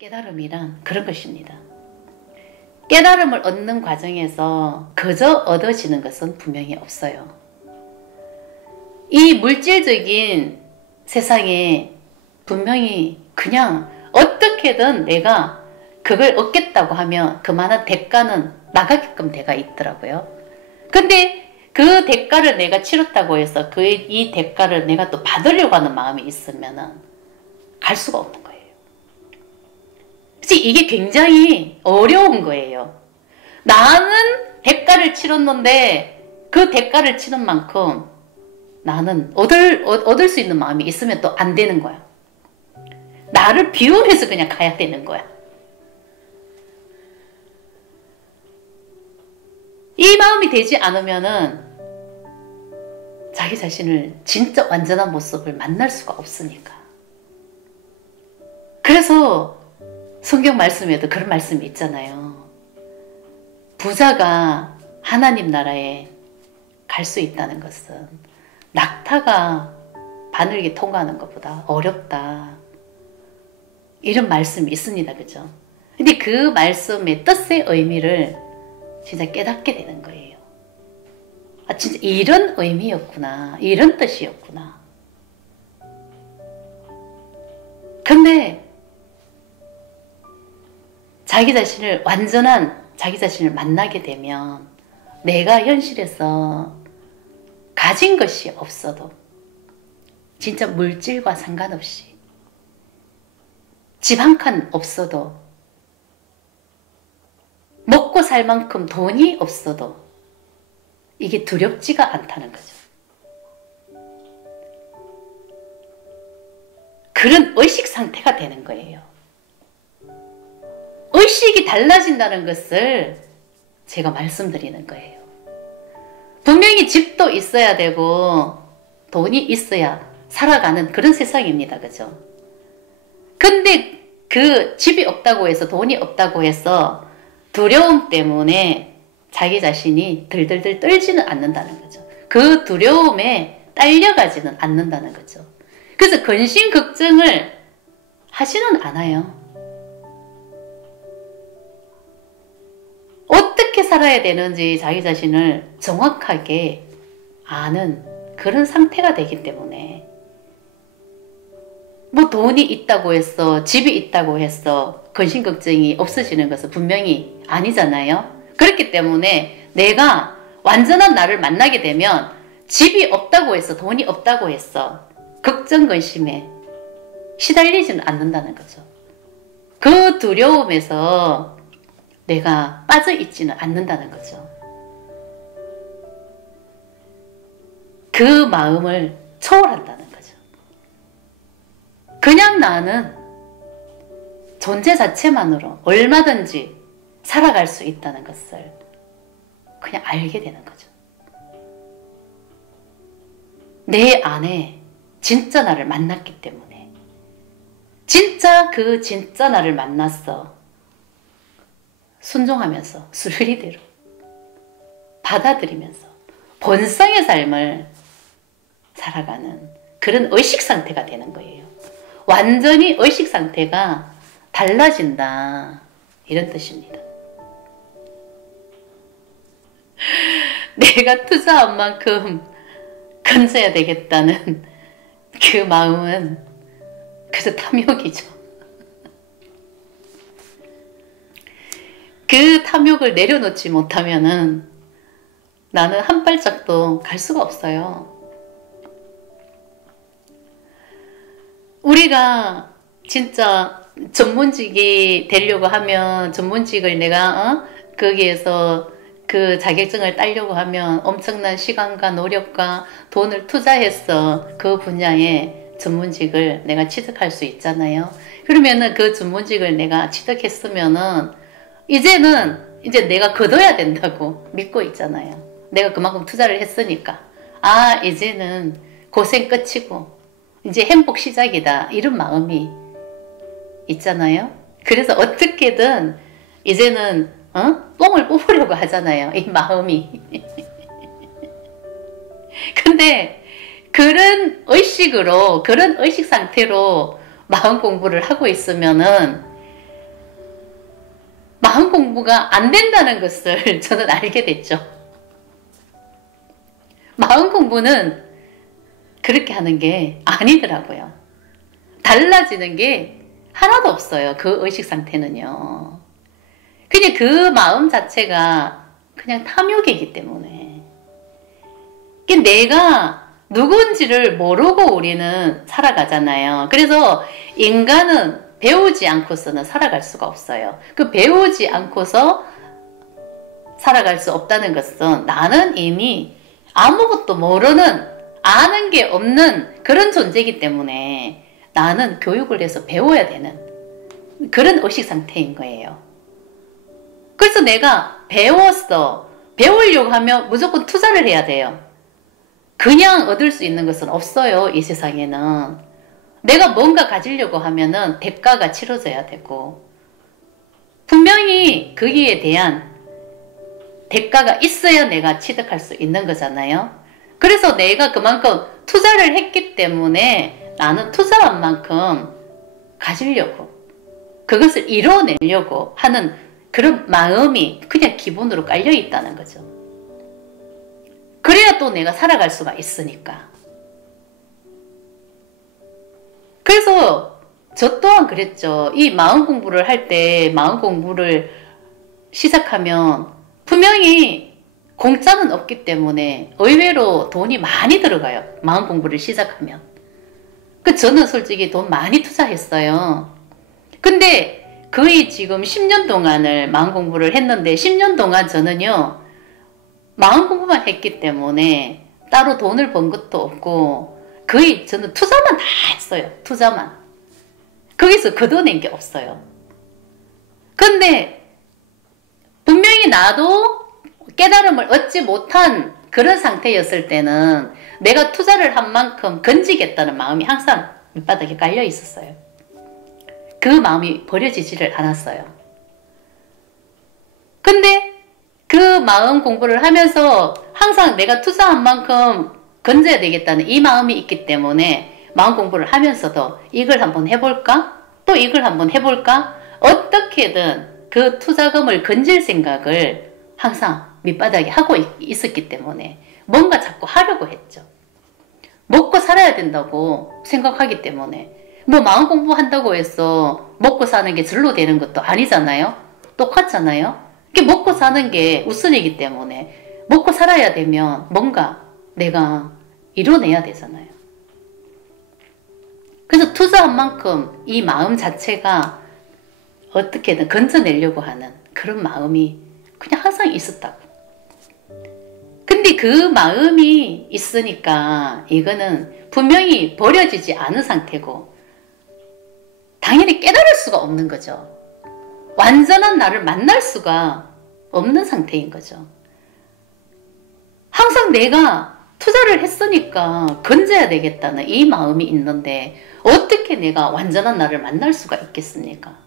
깨달음이란 그런 것입니다. 깨달음을 얻는 과정에서 그저 얻어지는 것은 분명히 없어요. 이 물질적인 세상에 분명히 그냥 어떻게든 내가 그걸 얻겠다고 하면 그만한 대가는 나가게끔 돼가 있더라고요. 근데 그 대가를 내가 치렀다고 해서 이 대가를 내가 또 받으려고 하는 마음이 있으면은 갈 수가 없는 거예요. 그래서 이게 굉장히 어려운 거예요. 나는 대가를 치렀는데 그 대가를 치른 만큼 나는 얻을 수 있는 마음이 있으면 또 안 되는 거야. 나를 비우면서 그냥 가야 되는 거야. 이 마음이 되지 않으면은 자기 자신을 진짜 완전한 모습을 만날 수가 없으니까. 그래서 성경 말씀에도 그런 말씀이 있잖아요. 부자가 하나님 나라에 갈 수 있다는 것은 낙타가 바늘기 통과하는 것보다 어렵다. 이런 말씀이 있습니다. 그죠? 근데 그 말씀의 뜻의 의미를 진짜 깨닫게 되는 거예요. 아, 진짜 이런 의미였구나. 이런 뜻이었구나. 근데 자기 자신을 완전한 자기 자신을 만나게 되면 내가 현실에서 가진 것이 없어도 진짜 물질과 상관없이 집 한 칸 없어도 먹고 살 만큼 돈이 없어도 이게 두렵지가 않다는 거죠. 그런 의식 상태가 되는 거예요. 의식이 달라진다는 것을 제가 말씀드리는 거예요. 분명히 집도 있어야 되고 돈이 있어야 살아가는 그런 세상입니다. 그죠? 근데 그 집이 없다고 해서 돈이 없다고 해서 두려움 때문에 자기 자신이 들들들 떨지는 않는다는 거죠. 그 두려움에 딸려가지는 않는다는 거죠. 그래서 근심 걱정을 하지는 않아요. 어떻게 살아야 되는지 자기 자신을 정확하게 아는 그런 상태가 되기 때문에 뭐 돈이 있다고 해서 집이 있다고 해서 근심 걱정이 없어지는 것은 분명히 아니잖아요. 그렇기 때문에 내가 완전한 나를 만나게 되면 집이 없다고 해서 돈이 없다고 해서 걱정 근심에 시달리지는 않는다는 거죠. 그 두려움에서 내가 빠져 있지는 않는다는 거죠. 그 마음을 초월한다는 거죠. 그냥 나는 존재 자체만으로 얼마든지 살아갈 수 있다는 것을 그냥 알게 되는 거죠. 내 안에 진짜 나를 만났기 때문에 진짜 그 진짜 나를 만났어. 순종하면서 순리대로 받아들이면서 본성의 삶을 살아가는 그런 의식 상태가 되는 거예요. 완전히 의식 상태가 달라진다. 이런 뜻입니다. 내가 투자한 만큼 건져야 되겠다는 그 마음은 그저 탐욕이죠. 그 탐욕을 내려놓지 못하면은 나는 한 발짝도 갈 수가 없어요. 우리가 진짜 전문직이 되려고 하면 전문직을 내가 거기에서 그 자격증을 따려고 하면 엄청난 시간과 노력과 돈을 투자해서 그 분야의 전문직을 내가 취득할 수 있잖아요. 그러면은 그 전문직을 내가 취득했으면은 이제는 이제 내가 거둬야 된다고 믿고 있잖아요. 내가 그만큼 투자를 했으니까. 아, 이제는 고생 끝이고 이제 행복 시작이다. 이런 마음이 있잖아요. 그래서 어떻게든 이제는 뽕을 뽑으려고 하잖아요. 이 마음이. 근데 그런 의식으로 그런 의식 상태로 마음 공부를 하고 있으면은 마음 공부가 안 된다는 것을 저는 알게 됐죠. 마음 공부는 그렇게 하는 게 아니더라고요. 달라지는 게 하나도 없어요. 그 의식 상태는요. 그냥 그 마음 자체가 그냥 탐욕이기 때문에. 내가 누군지를 모르고 우리는 살아가잖아요. 그래서 인간은 배우지 않고서는 살아갈 수가 없어요. 그 배우지 않고서 살아갈 수 없다는 것은 나는 이미 아무것도 모르는, 아는 게 없는 그런 존재이기 때문에 나는 교육을 해서 배워야 되는 그런 의식 상태인 거예요. 그래서 내가 배우려고 하면 무조건 투자를 해야 돼요. 그냥 얻을 수 있는 것은 없어요. 이 세상에는. 내가 뭔가 가지려고 하면은 대가가 치러져야 되고, 분명히 거기에 대한 대가가 있어야 내가 취득할 수 있는 거잖아요. 그래서 내가 그만큼 투자를 했기 때문에 나는 투자한 만큼 가지려고, 그것을 이뤄내려고 하는 그런 마음이 그냥 기본으로 깔려 있다는 거죠. 그래야 또 내가 살아갈 수가 있으니까. 그래서 저 또한 그랬죠. 이 마음 공부를 할 때, 마음 공부를 시작하면 분명히 공짜는 없기 때문에 의외로 돈이 많이 들어가요. 마음 공부를 시작하면. 저는 솔직히 돈 많이 투자했어요. 근데 거의 지금 10년 동안을 마음 공부를 했는데, 10년 동안 저는요, 마음 공부만 했기 때문에 따로 돈을 번 것도 없고, 거의 저는 투자만 다 했어요. 투자만. 거기서 걷어낸 게 없어요. 근데 분명히 나도 깨달음을 얻지 못한 그런 상태였을 때는 내가 투자를 한 만큼 건지겠다는 마음이 항상 밑바닥에 깔려 있었어요. 그 마음이 버려지지를 않았어요. 근데 그 마음 공부를 하면서 항상 내가 투자한 만큼 건져야 되겠다는 이 마음이 있기 때문에 마음 공부를 하면서도 이걸 한번 해볼까? 또 이걸 한번 해볼까? 어떻게든 그 투자금을 건질 생각을 항상 밑바닥에 하고 있었기 때문에 뭔가 자꾸 하려고 했죠. 먹고 살아야 된다고 생각하기 때문에. 뭐 마음 공부한다고 해서 먹고 사는 게 절로 되는 것도 아니잖아요. 똑같잖아요. 이게 먹고 사는 게 우선이기 때문에 먹고 살아야 되면 뭔가 내가 이뤄내야 되잖아요. 그래서 투자한 만큼 이 마음 자체가 어떻게든 건져내려고 하는 그런 마음이 그냥 항상 있었다고. 근데 그 마음이 있으니까 이거는 분명히 버려지지 않은 상태고 당연히 깨달을 수가 없는 거죠. 완전한 나를 만날 수가 없는 상태인 거죠. 항상 내가 투자를 했으니까 건져야 되겠다는 이 마음이 있는데 어떻게 내가 완전한 나를 만날 수가 있겠습니까?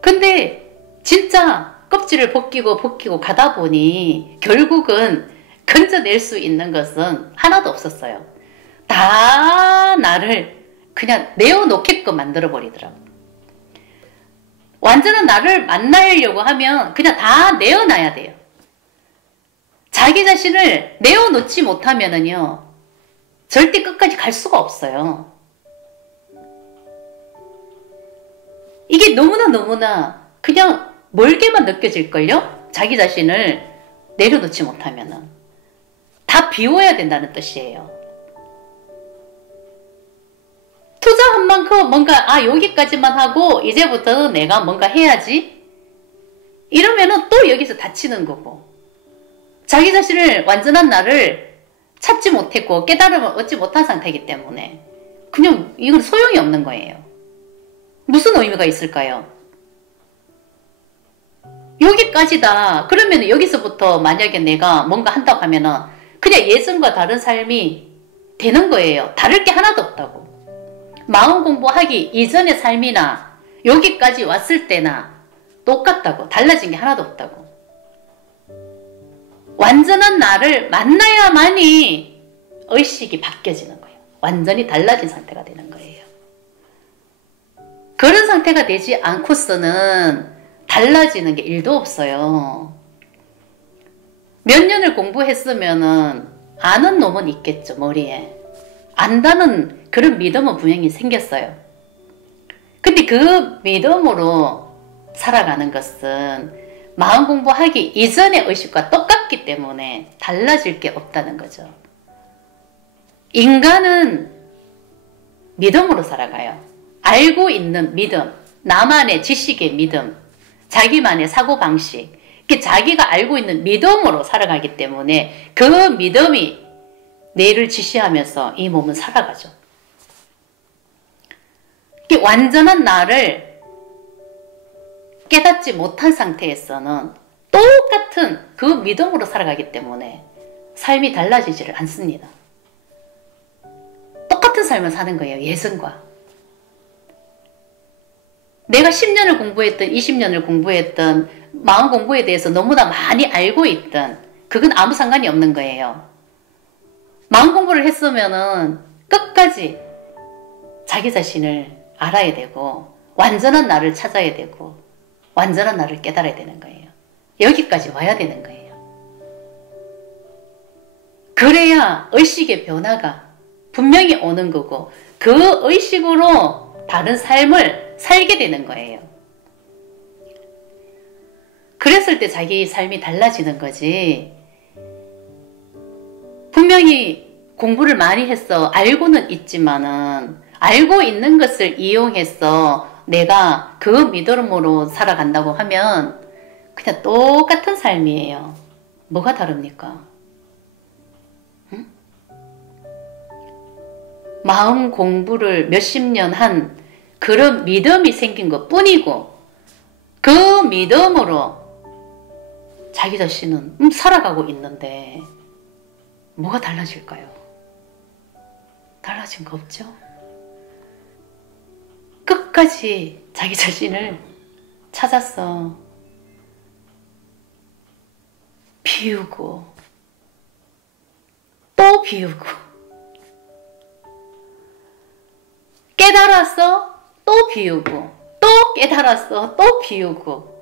근데 진짜 껍질을 벗기고 가다 보니 결국은 건져낼 수 있는 것은 하나도 없었어요. 다 나를 그냥 내어놓게끔 만들어버리더라고. 완전한 나를 만나려고 하면 그냥 다 내어놔야 돼요. 자기 자신을 내어놓지 못하면은요, 절대 끝까지 갈 수가 없어요. 이게 너무나 그냥 멀게만 느껴질걸요? 자기 자신을 내려놓지 못하면은. 다 비워야 된다는 뜻이에요. 투자한 만큼 뭔가 여기까지만 하고 이제부터는 내가 뭔가 해야지? 이러면은 또 여기서 다치는 거고. 자기 자신을 완전한 나를 찾지 못했고 깨달음을 얻지 못한 상태이기 때문에 그냥 이건 소용이 없는 거예요. 무슨 의미가 있을까요? 여기까지다. 그러면 여기서부터 만약에 내가 뭔가 한다고 하면은 그냥 예전과 다른 삶이 되는 거예요. 다를 게 하나도 없다고. 마음 공부하기 이전의 삶이나 여기까지 왔을 때나 똑같다고. 달라진 게 하나도 없다고. 완전한 나를 만나야만이 의식이 바뀌어지는 거예요. 완전히 달라진 상태가 되는 거예요. 그런 상태가 되지 않고서는 달라지는 게 1도 없어요. 몇 년을 공부했으면은 아는 놈은 있겠죠, 머리에. 안다는 그런 믿음은 분명히 생겼어요. 근데 그 믿음으로 살아가는 것은 마음 공부하기 이전의 의식과 똑같기 때문에 달라질 게 없다는 거죠. 인간은 믿음으로 살아가요. 알고 있는 믿음, 나만의 지식의 믿음, 자기만의 사고방식, 자기가 알고 있는 믿음으로 살아가기 때문에 그 믿음이 뇌를 지시하면서 이 몸은 살아가죠. 완전한 나를 깨닫지 못한 상태에서는 똑같은 그 믿음으로 살아가기 때문에 삶이 달라지지를 않습니다. 똑같은 삶을 사는 거예요. 예전과. 내가 10년을 공부했던 20년을 공부했던 마음 공부에 대해서 너무나 많이 알고 있던 그건 아무 상관이 없는 거예요. 마음 공부를 했으면은 끝까지 자기 자신을 알아야 되고 완전한 나를 찾아야 되고 완전한 나를 깨달아야 되는 거예요. 여기까지 와야 되는 거예요. 그래야 의식의 변화가 분명히 오는 거고 그 의식으로 다른 삶을 살게 되는 거예요. 그랬을 때 자기 삶이 달라지는 거지. 분명히 공부를 많이 했어. 알고는 있지만은 알고 있는 것을 이용해서 내가 그 믿음으로 살아간다고 하면 그냥 똑같은 삶이에요. 뭐가 다릅니까? 응? 마음 공부를 몇십 년 한 그런 믿음이 생긴 것 뿐이고 그 믿음으로 자기 자신은 살아가고 있는데 뭐가 달라질까요? 달라진 거 없죠? 끝까지 자기 자신을 찾았어. 비우고 또 비우고 깨달았어 또 비우고 또 깨달았어 또 비우고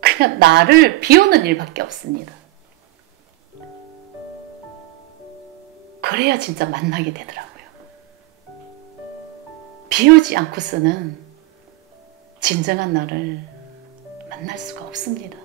그냥 나를 비우는 일밖에 없습니다. 그래야 진짜 만나게 되더라고요. 비우지 않고서는 진정한 나를 만날 수가 없습니다.